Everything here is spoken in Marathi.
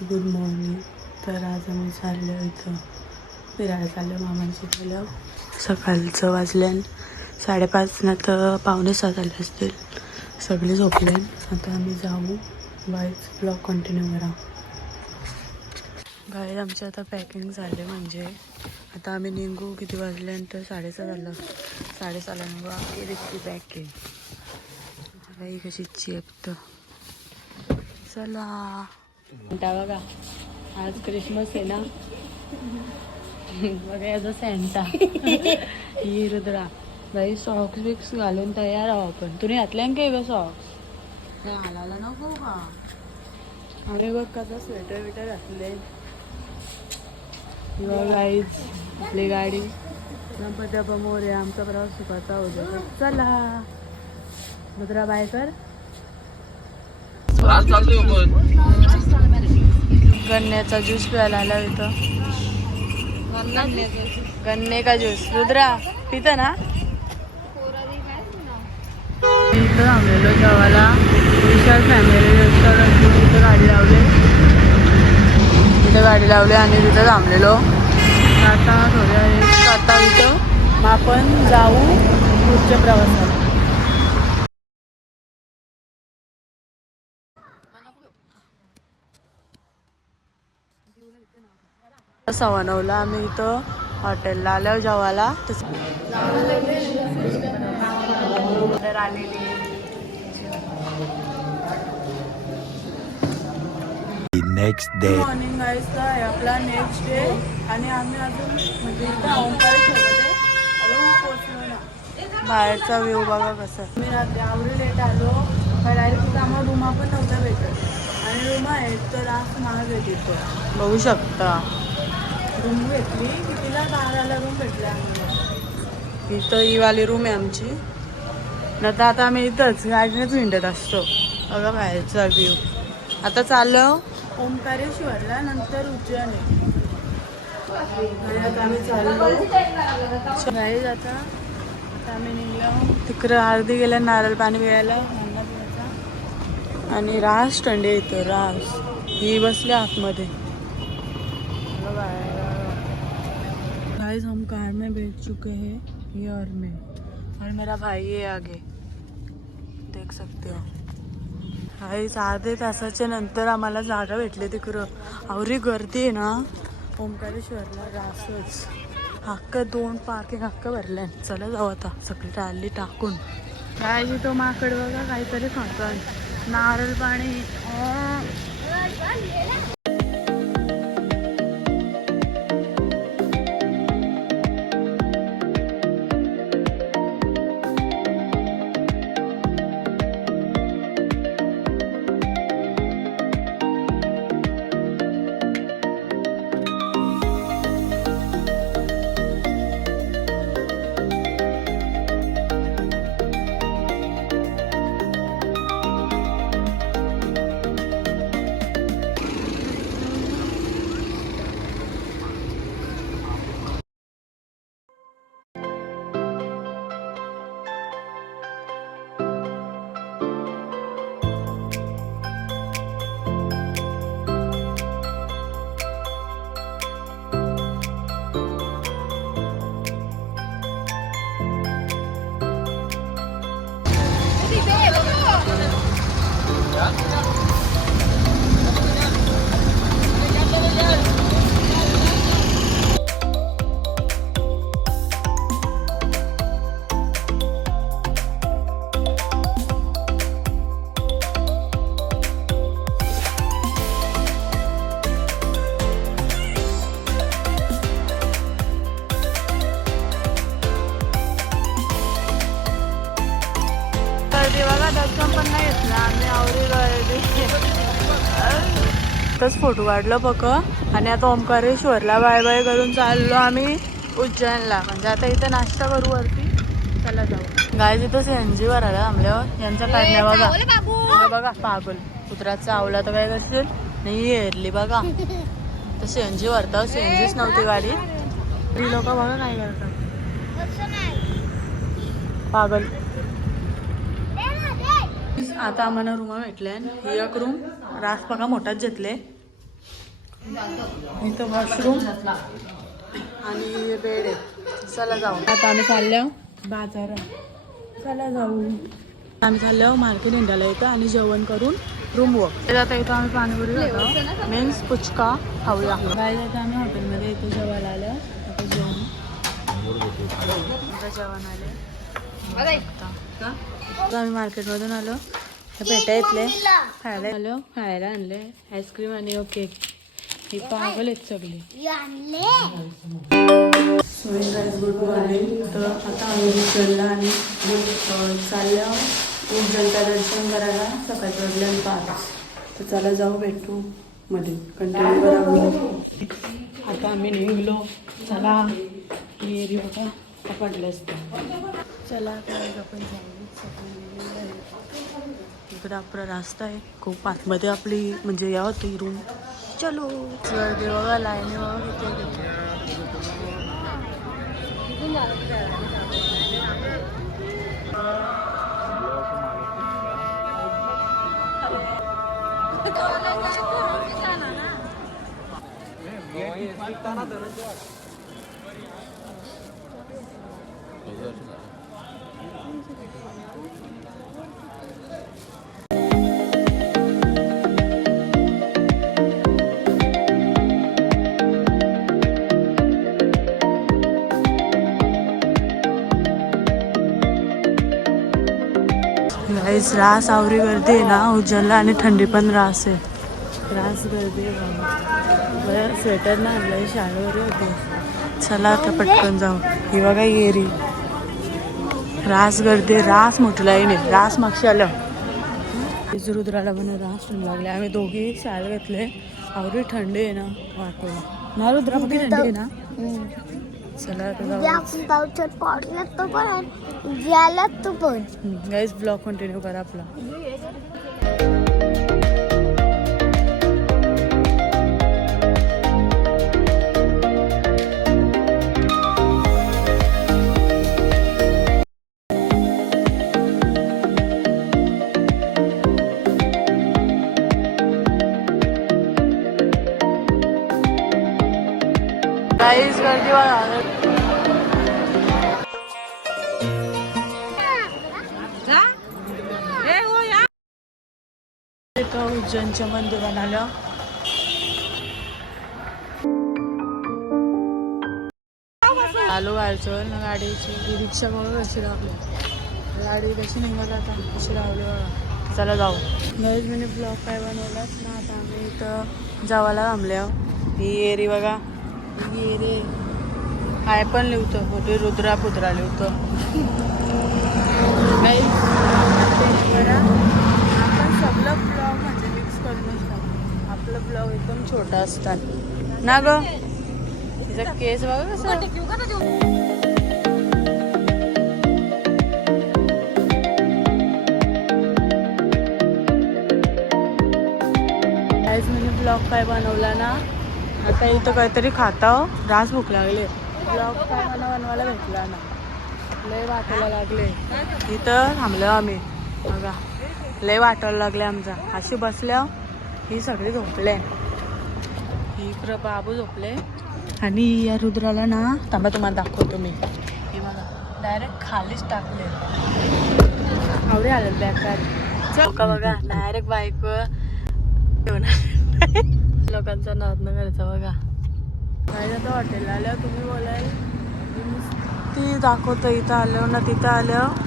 Good morning. तर आज आम्ही चाललो इथं फिरायला चाललो मामांच्या गेलं. सकाळचं वाजल्यान 5:30 ना तर 5:45 झाले असतील. सगळे झोपले. आता आम्ही जाऊ. वाईच ब्लॉग कंटिन्यू करा. गाडी आमची आता पॅकिंग झाले. म्हणजे आता आम्ही निघू. किती वाजल्यानंतर 6:30 झालं. 6:30ला निघू. आम्ही इतकी पॅकिंग काही कशी चेपतं. चला बघा आज क्रिसमस आहे ना. बघा याचा सेंटा ही रुद्रा बाई. सॉक्स बिक्स घालून तयार आहो आपण. तुम्ही घातल्यान काय ग सॉक्स? घालायला नको का? आम्ही बघ कसं स्वेटर विटर घातले. गाईच आपली गाडी गणपती बाप्पा मोरया. आमचा प्रवास सुखाचा होतो. चला रुद्रा बाय कर. गन्न्याचा ज्यूस प्यायला आला इथं. गन्ने का ज्यूस. रुद्रा पितं ना. इथं थांबलेलो जेवायला. विशाल फॅमिली रेस्टॉरंट. इथं गाडी लावली. आणि तिथं थांबलेलो. आता थोड्या आता इथं मग आपण जाऊ पुढच्या प्रवासाला. 9:15 आम्ही इथं हॉटेलला आलो जेवायला. Next day. मॉर्निंग गाईजचा आहे आपला नेक्स्ट डे. आणि आम्ही अजून म्हणजे इथं ओंकारेश्वरमध्ये अजून पोचलो ना. बाहेरचा व्ह्यू बघा कसं. मी रात्री आवडी लेट आलो. डायरेक्ट तिथं आम्हाला रूमा पण नव्हत्या भेटत. आणि रूम आहेत तर आज महाग आहे तिथं बघू शकता. रूम भेटली कितीला 12ला रूम भेटली आम्हाला. इथं ही वाली रूम आहे आमची. नंतर आता आम्ही इथंच गाडीनेच हिंडत असतो. बघा बाहेरचा व्ह्यू. आता चाललो ओंकारेश्वरला नंतर उज्जैन आहे. आता आम्ही चाललो गाईज. आता आम्ही निघलो. तिकडं आरती गेल्या नारळ पाणी प्यायला आणि रास थंडी येतो. रास ही बसली आतमध्ये. गाइस हम कार में बैठ चुके हैं ये और मेरा भाई है आगे देख सकते हो. गाइस अर्धे तासाच्या नंतर आम्हाला जागा भेटली तिकडं. आवरी गर्दी आहे ना ओंकारेश्वरला. रासच हक्क 2 पार्किंग हक्क भरल्या. चला जाऊ आता सगळी टाळली टाकून. काय तो माकड बघा काहीतरी खातो. नारळ पाणी. बघा दर्शन पण नाही घेतलं आम्ही. आवडी तच फोटो काढलं बघ. आणि आता ओंकारेश्वरला बाय बाय करून चाललो आम्ही उज्जैनला. म्हणजे आता इथं नाश्ता करू वरती. चला जाऊ. गाय तिथं CNG वर आला थांबल्यावर. यांचा काढण्या बघा. बघा पागल कुत्राचा आवला तर काय करशील नाही हेरली बघा. तर CNG वर तर CNGच नव्हती गाडी. लोक बघा काय करतात पागल. आता आम्हाला रूम भेटल्या. ही एक रूम रास बघा मोठाच घेतले. इथं वॉशरूम आणि बेड आहे. चला जाऊ. आता आम्ही चाललो बाजारात. चला जाऊ. आम्ही चाललो मार्केट इंडियाला येतं आणि जेवण करून रूम वॉक. आता इथं आम्ही पाणीपुरी खातो. मीन्स पुचका खाऊया. बाहेर आता आम्ही हॉटेलमध्ये इथं जेवायला आलो. आता जेवण जेवण आले. आता आम्ही मार्केटमधून आलो. पेटा येतले खायला आलो. खायला आणले आईस्क्रीम आणि केक. ही पागल आहेत सगळी. Good morning. तर आता आम्ही उचलला आणि चालल्या उज्जैनचं दर्शन करायला. सकाळचं वाजल्या 5. तर चला जाऊ भेटू मध्ये कंटिन्यू करा. आता आम्ही निघलो. चला ही एरिया बघा पडलं असतं. चला आता आपण जाऊ. इकडं आपला रास्ता आहे खूप आतमध्ये आपली म्हणजे या होती रूम. चलो गर्दी बघा लाईनी बघा गाईस रास आवरी गर्दी आहे ना उज्जैनला. आणि थंडी पण रास आहे. रास गर्दी आहे. स्वेटर ना आणलंय शाळेवर होती. चला आता पटकन जाऊ. ही बघा येरी रास गर्दी. रास म्हटलं आहे नाही रास मागशी आलं. रुद्राला पण रास थंड लागले. आम्ही दोघी शाल घेतले. आवरी थंडी आहे ना वाटलं ना. रुद्रा बघी थंडी आहे ना. चला आता गाईस ब्लॉग कंटिन्यू करा आपला. गाईस गर्दी बघा. उज्जैनच्या मंदिरात आलं. आलो व्हायचं ना गाडीची रिक्षा बघा कशी लावली. गाडी कशी निघाली आता कशी लावली बघा. चला जाऊ. गाईस मी ब्लॉग काय बनवलाच ना. आता आम्ही इथं जावाला थांबले. ही एरी बघा. ही एरी काय पण लिहतं मोठे रुद्रा पुद्रा लिहतं. गाईस आपण सगळं ब्लॉग म्हणजे मिक्स करून असतात. आपलं ब्लॉग एकदम छोटा असतात ना ग. तिचा केस बघा कसं. मी ब्लॉग काय बनवला ना. आता इथं काहीतरी खाता रास भूक लागले. ब्लॉग काय मला बनवायला भेटला ना. लय वाटायला लागले. इथं थांबलो आम्ही बघा. लय वाटायला लागले आमचा. अशी बसल्या ही सगळी झोपले. ही बाबू झोपले. आणि या रुद्राला ना थांबा तुम्हाला दाखवतो मी. हे बघा डायरेक्ट खालीच टाकले. आवडे आले बॅग का बघा. डायरेक्ट बाईक लोकांचा नाद न करायचा बघा. काय आता हॉटेलला आल्यावर तुम्ही बोलाल ती दाखवतो. इथं आल्यावर ना तिथं आल्यावर